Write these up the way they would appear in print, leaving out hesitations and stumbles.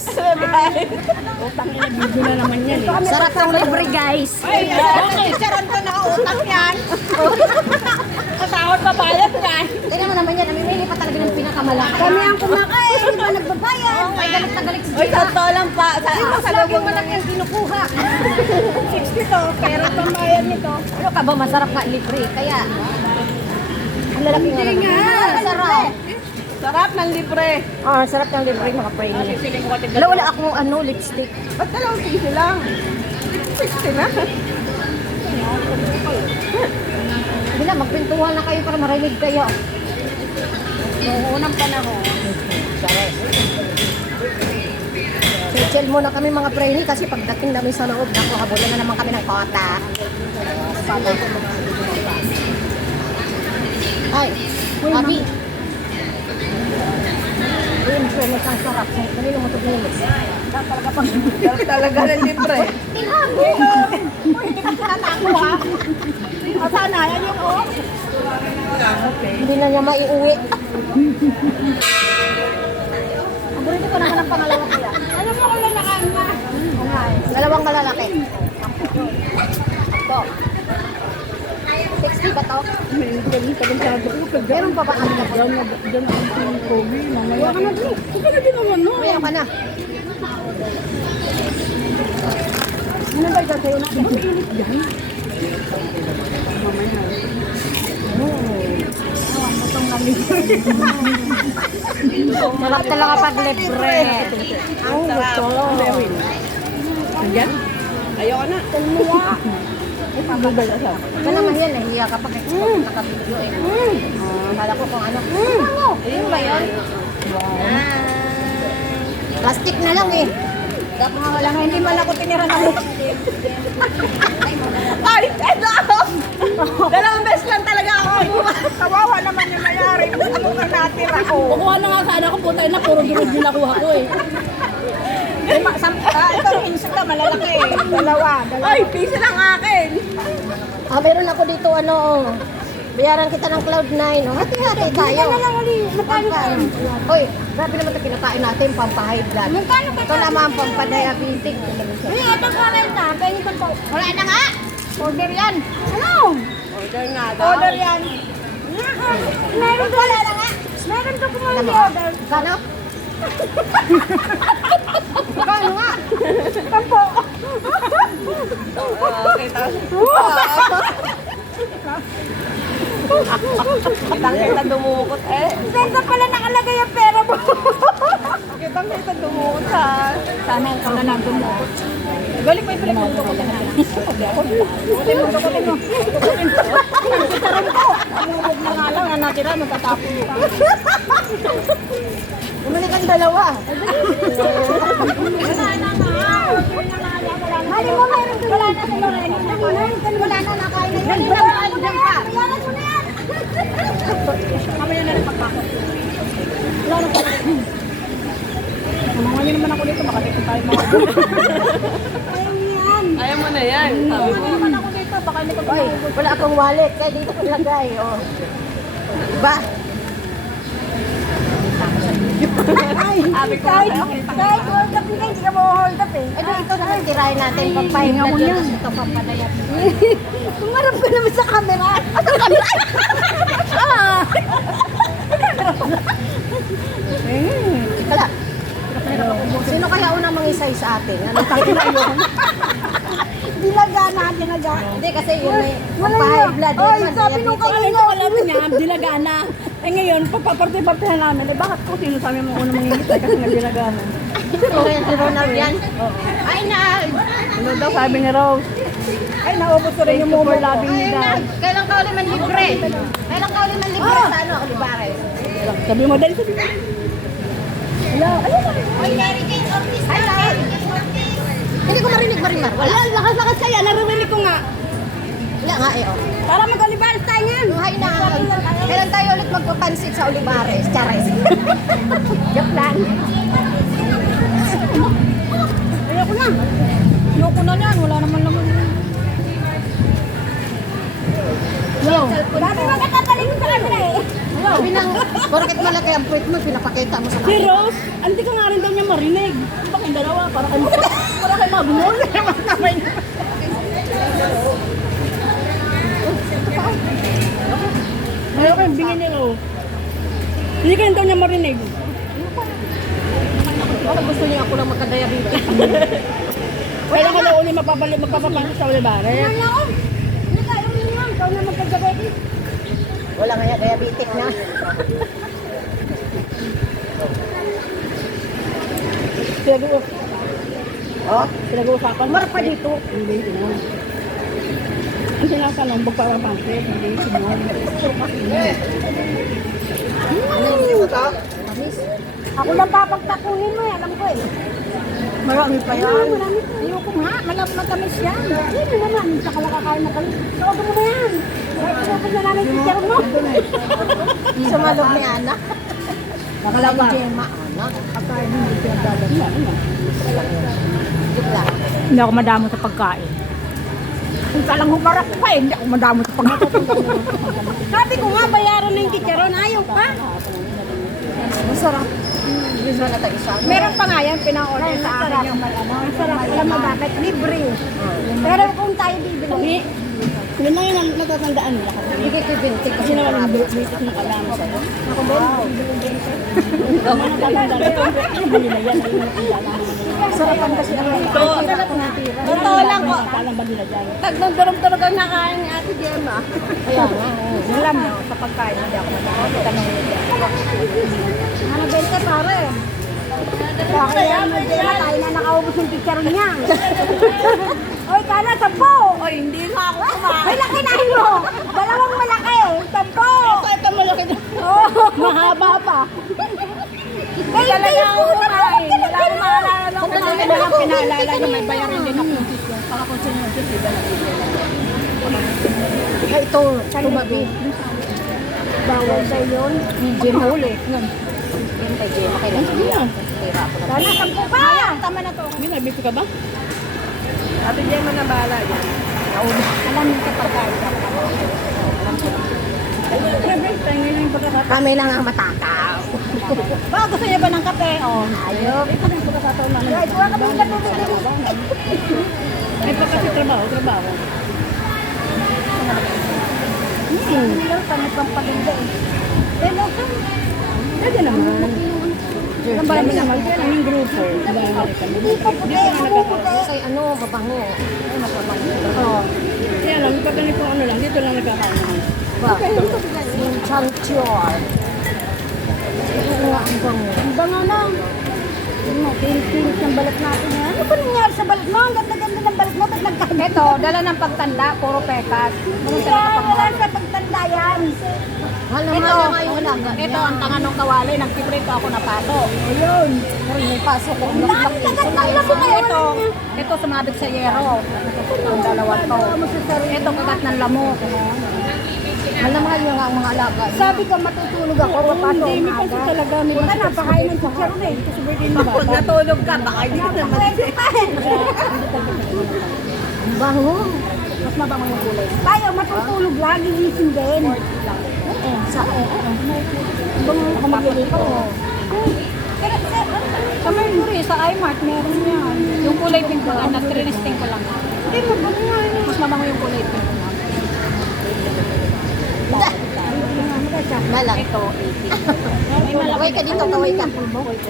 guys. Video na naman yan eh. Sarap ng libre guys. Charon ko nakautang yan. Kasahod pa bayad yan. Tingnan mo naman yan, namimili pa talaga ng pinakamalaki. Kami ang kumakain, hindi pa nagbabayad. Ay, galit na galit si Uy, Gina. totoo lang pa. Sa lagong malaki ang kinukuha. 60 to, pero pambayad nito. Ano ka ba, masarap nga libre. Kaya, ang lalaki nga naman. Sarap. Sarap ng libre. Ah, sarap ng libre mga praying. Wala akong lipstick. Ba't 2 piso lang? 60 na. Hindi na, magpintuhan na kayo para marinig kayo. Noong unang panahon. Chill muna kami mga praying kasi pagdating namin sa loob, naku, habulan na naman kami ng kota. Ay, Abi. Ayun, premise ang sarap. Kanino mo ito premise? Talaga ng libre. Tinago! Hindi ko tinatago ha. O sana, yan yung o. Hindi na niya maiuwi. Paborito ko naman ang pangalawa ko yan. Alam mo kung lalakaan na. Dalawang malalaki. Ito. 60 ba to? Meron pa ba ang Diyan ang Kobe. Mamaya ka na din. Ito na din naman no. Meron ka na. Ano ba ito sa'yo na? Sarap talaga pag libre. Ang gusto. Diyan? Ayoko na. Ika naman yan, nahiya ka pa kay nakabidyo eh. Kala ko kung ano. Ayun ba yun? Plastic na lang eh. Dapat nga wala nga, hindi man ako tinira ng lipstick. Ay, eto! Dalawang beses lang talaga ako. Kawawa naman yung mayari. Ako nga natira ko. Kukuha na nga sana ako. Puta na, puro durog yung nakuha ko eh. Ito rin, ito malalaki. Dalawa. Ay, piso lang akin. Ah, meron ako dito ano, oh. Bayaran kita ng Cloud9, oh. Hati-hati tayo. Ano lang ulit? Magkano ka? Hoy, grabe naman ito kinakain natin, pampahigh blood. Magkano ka? Ito naman pampadiabetic. Uy, ito pa rin ta. Pengi ko po. Wala na nga. Order yan. Ano? Order nga daw. Order yan. Meron ko wala na nga. Meron ko kung Alam hindi mo, order. kano? Kano nga? Tampo. Okay, tapos. Kitang-kita dumukot eh. Saan pala nakalagay ang pera mo? Kitang-kita dumukot ha. Sana ikaw na lang dumukot. Galing pa yung pinag mo ko. Kutin mo. Kitaran ko. Umubog na nga lang. Natira, matatapon ka. Bumili kang dalawa. Mali mo, meron doon. Wala na si Lorena. Wala na nakain na yun. Bayaran mo na yan. Bayaran mo na yan. Mamaya na rin pagpakot. Wala na pa. Ngayon naman ako dito. Baka dito tayo mga. Ayaw yan. Ayaw mo na yan. Sabi ko. Naman ako dito. Baka hindi ko Hoy, wala akong wallet, kaya dito ko nilagay, oh. Diba? kahit hold up nila, hindi ka mo hold up eh. Eh, ito naman tirahin natin, pampahinga dito. Ito, pampadayap. Umarap ka naman sa camera. Ito, camera! Kala, sino kaya unang mangisay sa atin? Ano tayo na yun? Dilaga na, dilaga. Hindi, kasi yun may pampahay blood. Oy, sabi nung Alam ko alam niya, dilagana. Eh ngayon, pagpaparte-parte na namin, eh bakit ko sino sa amin mo unang mangingitay kasi nga dilagana? Kaya si Ronald yan. Ay na! Ano daw sabi ni Rose? Ay, naubos ko rin yung Super mumo ko. loving ni Ayun na! Dad. Kailan ka ulit man libre? Kailan ka ulit man libre sa ano, Olivares? Sabi mo, dali sabi mo. Ay, Mary Jane Ortiz na! Hindi ko marinig, Marimar. Wala. Lakas-lakas kaya, naririnig ko nga. Wala nga eh, oh. Para mag-Olivares tayo yan. Buhay na. Kailan tayo ulit magpapansit sa Olivares? Chares. Joke lang. Ayoko na. Ayoko na yan, wala naman naman. No. Dati magkatataling sa kanila eh. Sabi nang, porket malaki ang puwit mo, pinapakita mo sa Si Rose, Hindi ka nga rin daw niya marinig. Di ba kayong dalawa? Para kayo mabunol. Ayaw kayo, bingin niya ko. Hindi kayo daw niya marinig. Baka gusto niya ako lang magka-diabetes. Kailan ka daw uli magpapapasok sa Olivares? Hindi ka, yun lang. Ikaw na magkagabi. Wala nga diabetic na. Oh, Pinag-uusapan. marap pa dito. Hindi, sinon. Ang tinatanong, magpapapansin, hindi, sinon. Ano yung ito? Ako lang papagtakuhin mo, alam ko eh. Marami pa Marami. Ayoko nga, matamis yan. Hindi naman, sa kalakakain na kami. Sobrang mo na yan. Sobrang na namin teacher mo. Sa malog ni Ana. Nakalaba. Gemma, Ana. Pagkain mo, hindi siya dadaan. Gitla. Hindi ako madamo sa pagkain. Kung talang humarap pa eh, hindi ako madamo sa pagkain. Sabi ko nga, bayaran na yung teacheron. Ayaw pa. Masarap. Gusto na tayo isa. Meron pa nga yan, pina-order sa akin yung ang sarap. Alam mo bakit? Libre. Pero kung tayo bibili, Yun na yun ang natatandaan nila. Bigay ko 20 Kasi naman ang basic ng alam sa'yo. Ako din. Ang natatandaan ito. Ano ba nila yan? Ayun ang alam. sarapan kasi ang Totoo lang ko. Alam ba nila dyan? Nagdurog-durog ang nakain ni Ate Gemma. Kaya nga. Alam mo, sa pagkain, hindi ako nagkakita ng hindi. Ano, 20 pare? Kaya mo, Gemma, tayo na nakaubos yung teacher niya. Oy, kala, 10! Oy, hindi nga ako kumain. Ay, laki na mo! Dalawang malaki! 10! Ito malaki na. Oh! Mahaba pa. Ay, Talaga ako puta, kumain. Wala akong ganun. maalala nung Ang kumain. dami Walang ko pinaalala niyo. May ganun. bayarin din ako ng sisyo. Baka kung sino yung sisyo. Ay, ito. Tumabi. Bawal sa yun. Jim huli. Yan kay Gemma. Kailan siya. Tira ako na. Sana, 10 pa! Tama na to. Hindi, nabito ka ba? Ate Gemma na bahala yan. Alam mo sa pagkain. Grabe, tayo ngayon yung pagkakataon. Kami lang ang matakaw. Baka gusto niya ba ng kape? Oh. Ayop. Ito na yung pagkakataon namin. Ay, kuha ka ba yung katubig? Ay, kasi trabaho. Hindi lang, pangit pang paganda eh. Pero, Pwede naman. Ang marami naman. Yan yung grupo. hindi pa puti. Pumuputi. Kay ano, mabango. Ay, mabango. Oh. Kaya lang, pag ganito ano lang, dito lang nagkakain naman. Ba? Yung chanchior. Oo nga, ang bango. Ang bango na. Pilit-pilit ng balat natin. Ano ba nangyari sa balat mo? Ang ganda-ganda ng balat mo. Ba't nagkakita? Ito, dala ng pagtanda, puro pekas. Wala sa pagtanda yan. Mahal na Ito, mahal na nga yung alaga. ito ang tanga ng kawali, nagpiprito ako na paso. Ayun. Ay, may pasok ko. Ang tagat ng labo kayo. Ito sumabit sa yero. Ang dalawa to. Ito kagat ng lamok. Mahal na mahal yung nga ang mga alaga. Sabi ko matutulog ako. Paano? Hindi, may pansin talaga. May Wala pansin. na, pakain ng teacher na eh. Kasi birthday mo ba? Pag natulog ka, baka hindi ka naman. Ang bango. Mas mabango yung kulay. Tayo matutulog lagi gising din. Sa Ako magluluto. Pero Sa Mercury, sa iMart, meron yan. Yung kulay pink ko, nag-trinisting ko lang. hindi mo ba nga Mas mabango yung kulay pink ko. malang. Ito, 80. May malaki. Kaway ka dito, kaway ka.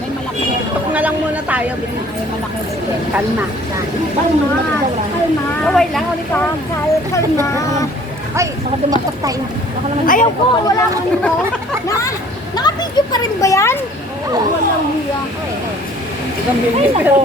May malaki. Na lang muna tayo. May malaki. Kalma. Kalma. Kalma. Kaway lang, ulit ka. Kalma. Ay, baka dumatok tayo. Ayaw ko, wala ka dito. Naka-video pa rin ba yan? Walang hiya. Ay, nako.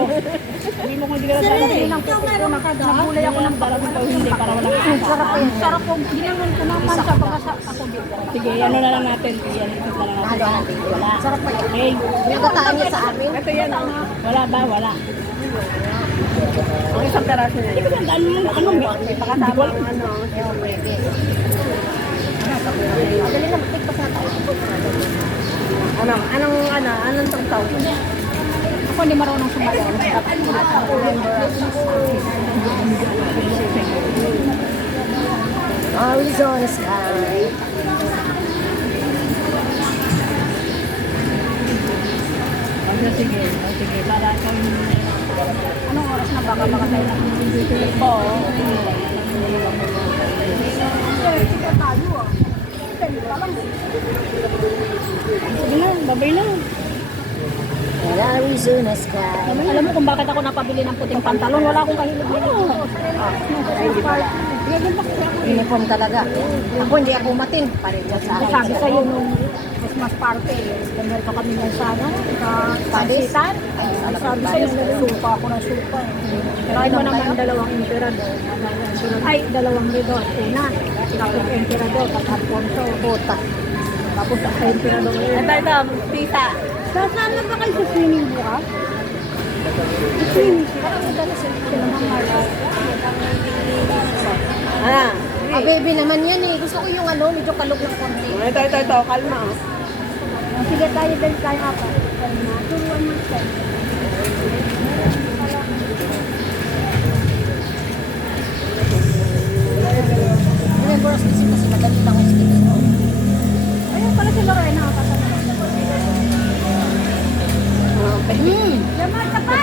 Hindi mo kung hindi ka Sali. lang Ikaw meron ka daw. Nagulay ako ng parang ikaw hindi para walang Sarap yan. Sarap po. Ginangan ko naman sa pagkasa ako dito. Sige, ano na lang natin. Sige, ano na lang natin. Halo natin. Wala. Sarap pa yan. Okay. Pinagataan niya sa amin. Ito yan. Wala ba? Wala. Ang isang peraso niya. Hindi ko tandaan mo. Ano? May pakasama ang ano. Pwede. Dali na, magtigpas na tayo. Anong tagtaw? Ako hindi marunong sumayaw. Arizona sky. Sige. Sige. Para ikaw yung... Anong oras na baka tayo na? Oo. Sige na, babay na. Arizona sky. Alam mo kung bakit ako napabili ng puting pantalon? Wala akong kahilig nito. Uniform talaga. Ako hindi ako matin. Parehas sa akin. Sabi sa'yo nung Christmas party, ganyan pa kami yan sa pansitan. Sabi sa'yo, supa ako ng supa. Kain mo naman dalawang emperador. Ay, dalawang ridor. Una, tapos emperador, tapos Alfonso. Puta. Tapos sa emperador. Ito, pita. Sasama ba kayo sa swimming bukas? Swimming Ah. Ah, baby naman yan eh. Gusto ko yung ano, medyo kalog ng konti. Ito. Kalma. Sige tayo din tayo apat. Turuan mo siya. Remember, kasi madali lang yung stick. Ayun pala si Lorena. Yaman ka pa!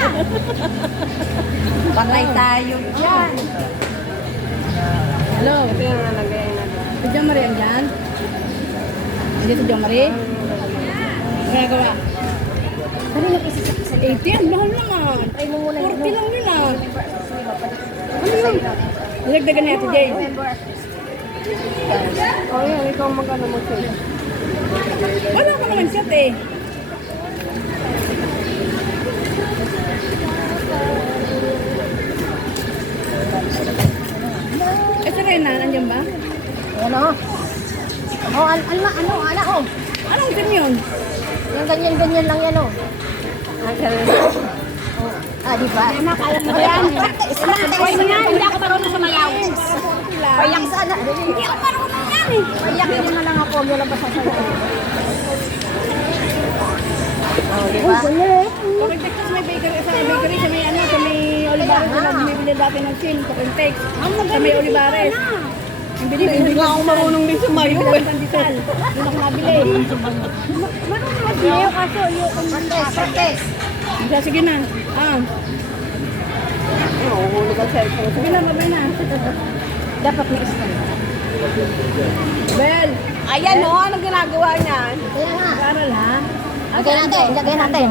Patay tayo dyan. Hello? Ito yung nalagay na doon. Si John Marie andyan? Hindi si John Marie? Ginagawa? Dali na kasi sa 80 yan, mahal naman. try mo muna 40 lang yun ah. Ano yun? Nilagdagan ni Ate Jane. Oh, yun. Ikaw magano mo siya. Wala ko naman shot eh. Eh, si Rena, nandiyan ba? Ano? Oh, anak oh. Anong team yun? Yung ganyan lang yan oh. Ah, di ba? Kaya mo yan. Pwede nga, hindi ako marunong sumayaw. Payak sana. Hindi ako marunong yan eh. Payakin mo na lang ako, yung labas sa sayo. Oh, di ba? Correct Texas may bakery sa may ano, sa may Olivares na bumibili dati ng sim, Correct Tex. Sa may Olivares. Ang Hindi nga ako marunong din sumayo eh. Ang pandesal. Doon ako nabili. Marunong ako siya, kaso yung Sortes. sige na. Nahuhulog ang cellphone. Sige na, babay na. Dapat may ispan. Bel, Ayan o, anong ginagawa niyan? Kaya nga. aral ha? Lagay natin.